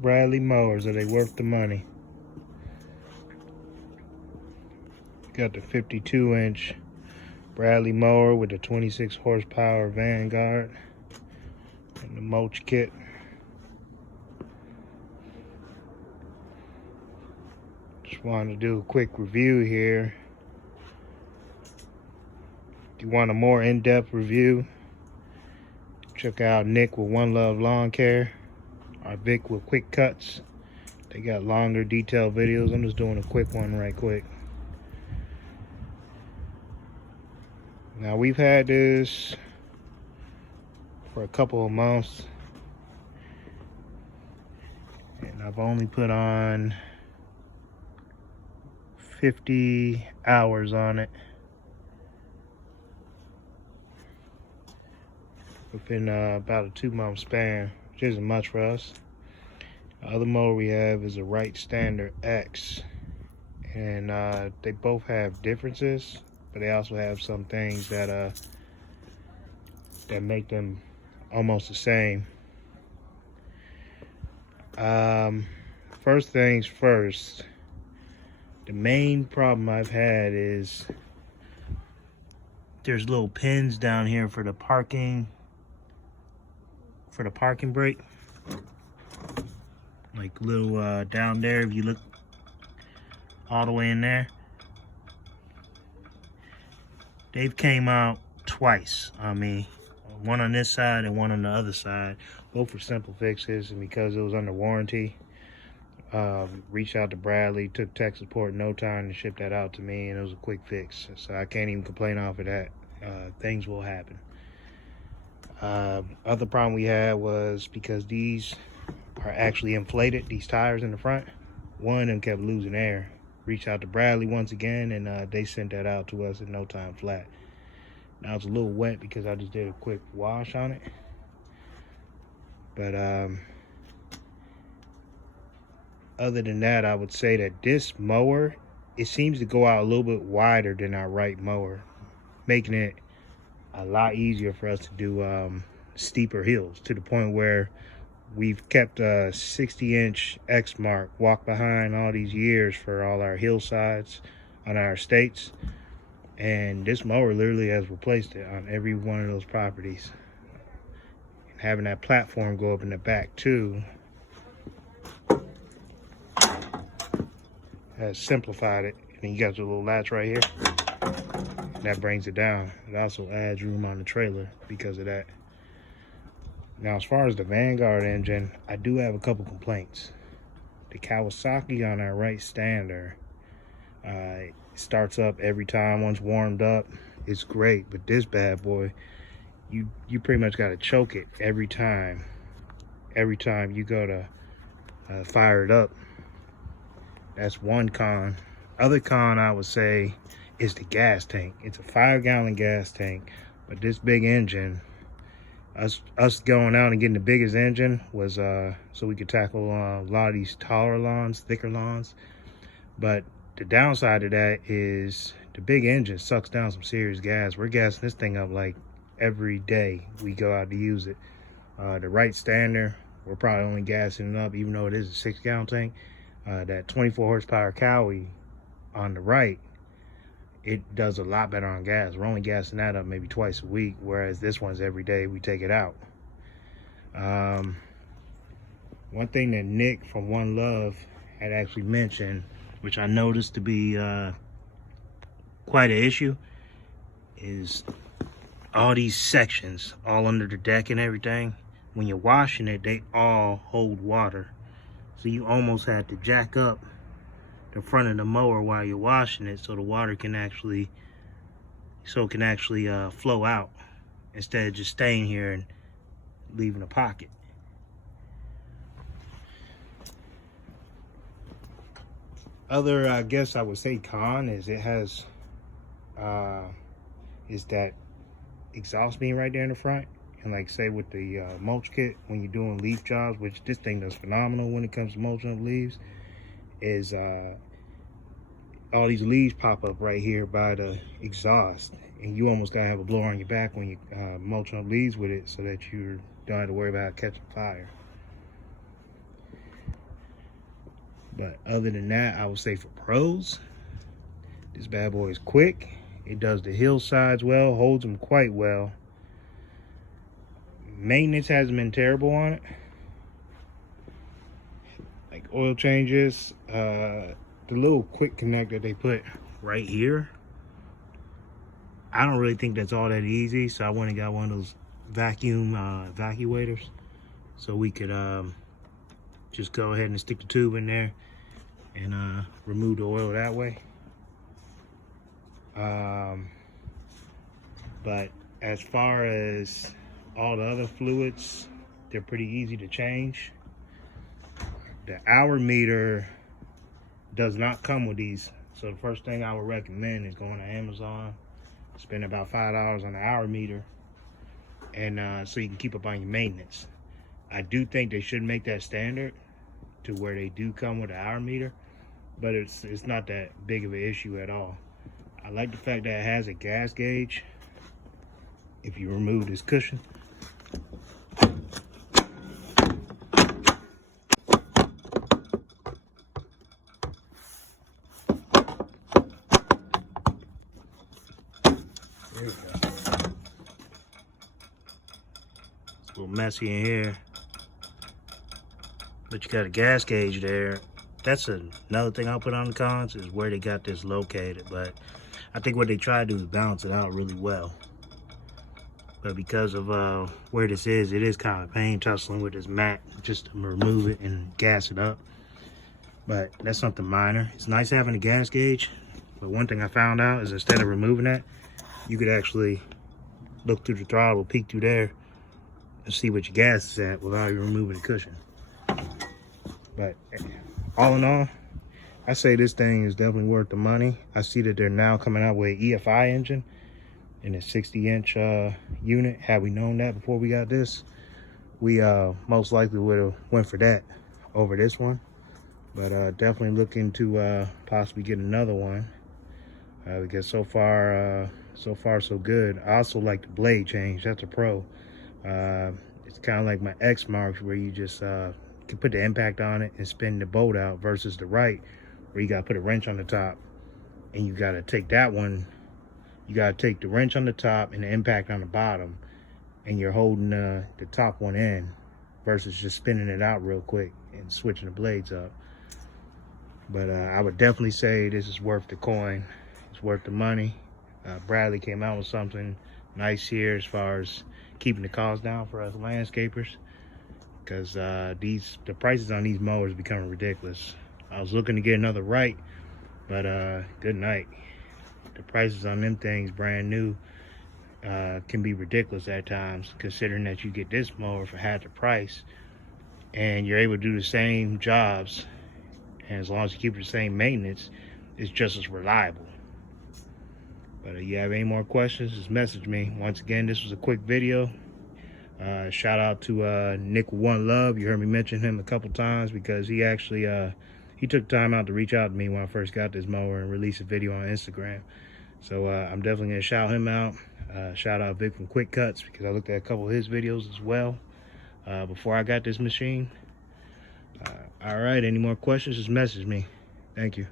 Bradley mowers, are they worth the money? Got the 52-inch Bradley mower with the 26 horsepower Vanguard and the mulch kit. Just wanted to do a quick review here. If you want a more in-depth review, check out Nick with One Love Lawn Care, or Vic with Quick Cuts. They got longer, detailed videos. I'm just doing a quick one right quick. Now, we've had this for a couple of months, and I've only put on 50 hours on it within about a 2-month span, which isn't much for us. The other mower we have is a Right Standard X, and they both have differences, but they also have some things that that make them almost the same. First things first, the main problem I've had is there's little pins down here for the parking brake, like little down there. If you look all the way in there, they've came out twice on me, one on this side and one on the other side. Both were simple fixes, and because it was under warranty, reached out to Bradley, took tech support no time to ship that out to me, and it was a quick fix, so I can't even complain off of that. Things will happen. Other problem we had was because these are actually inflated, these tires in the front, one of them kept losing air. Reached out to Bradley once again, and they sent that out to us in no time flat. Now it's a little wet because I just did a quick wash on it, but other than that, I would say that this mower, it seems to go out a little bit wider than our right mower, making it a lot easier for us to do steeper hills, to the point where we've kept a 60-inch X mark walk behind all these years for all our hillsides on our estates, and this mower literally has replaced it on every one of those properties. And having that platform go up in the back too has simplified it. And you got your little latch right here, and that brings it down. It also adds room on the trailer because of that. Now, as far as the Vanguard engine, I do have a couple complaints. The Kawasaki on our Right Standard, starts up every time once warmed up. It's great, but this bad boy, you pretty much got to choke it every time you go to fire it up. That's one con. Other con I would say is the gas tank. It's a 5-gallon gas tank, but this big engine, us going out and getting the biggest engine was so we could tackle a lot of these taller lawns, thicker lawns. But the downside of that is the big engine sucks down some serious gas. We're gassing this thing up like every day we go out to use it. The Right Standard, we're probably only gassing it up, even though it is a 6-gallon tank. That 24 horsepower Cowie on the right, it does a lot better on gas. We're only gassing that up maybe twice a week, whereas this one's every day we take it out. One thing that Nick from One Love had actually mentioned, which I noticed to be quite an issue, is all these sections all under the deck and everything. When you're washing it, they all hold water. So you almost have to jack up the front of the mower while you're washing it so the water can actually flow out instead of just staying here and leaving a pocket. Other, I guess I would say con is it has is that exhaust beam right there in the front. And like say with the mulch kit, when you're doing leaf jobs, which this thing does phenomenal when it comes to mulching up leaves, is all these leaves pop up right here by the exhaust, and you almost gotta have a blower on your back when you mulch up leaves with it, so that you don't have to worry about catching fire. But other than that, I would say for pros, this bad boy is quick. It does the hillsides well, holds them quite well. Maintenance hasn't been terrible on it. Like oil changes, the little quick connector they put right here, I don't really think that's all that easy, so I went and got one of those vacuum evacuators, so we could just go ahead and stick the tube in there and remove the oil that way. But as far as all the other fluids, they're pretty easy to change. The hour meter does not come with these, so the first thing I would recommend is going to Amazon, spend about $5 on the hour meter, and so you can keep up on your maintenance. I do think they should make that standard to where they do come with an hour meter, but it's not that big of an issue at all. I like the fact that it has a gas gauge. If you remove this cushion, there we go. It's a little messy in here, but you got a gas gauge there. That's another thing I'll put on the cons, is where they got this located, but I think what they try to do is balance it out really well. But because of where this is, it is kind of pain tussling with this mat just to remove it and gas it up. But that's something minor. It's nice having a gas gauge, but one thing I found out is instead of removing that, you could actually look through the throttle, peek through there, and see what your gas is at without you removing the cushion. But all in all, I say this thing is definitely worth the money. I see that they're now coming out with an EFI engine in a 60-inch unit. Had we known that before we got this, we most likely would have went for that over this one. But definitely looking to possibly get another one, because so far so good. I also like the blade change. That's a pro. It's kind of like my X marks, where you just can put the impact on it and spin the bolt out, versus the right, where you got to put a wrench on the top, and you got to take that one. You got to take the wrench on the top and the impact on the bottom, and you're holding the top one in, versus just spinning it out real quick and switching the blades up. But I would definitely say this is worth the coin. It's worth the money. Bradley came out with something nice here as far as keeping the cost down for us landscapers, because the prices on these mowers are becoming ridiculous. I was looking to get another right, but good night. The prices on them things brand new can be ridiculous at times, considering that you get this mower for half the price and you're able to do the same jobs, and as long as you keep the same maintenance, it's just as reliable. But if you have any more questions, just message me. Once again, this was a quick video. Shout out to Nick One Love. You heard me mention him a couple times because he actually he took time out to reach out to me when I first got this mower and release a video on Instagram. So I'm definitely gonna shout him out. Shout out Vic from Quick Cuts, because I looked at a couple of his videos as well before I got this machine. All right, any more questions, just message me. Thank you.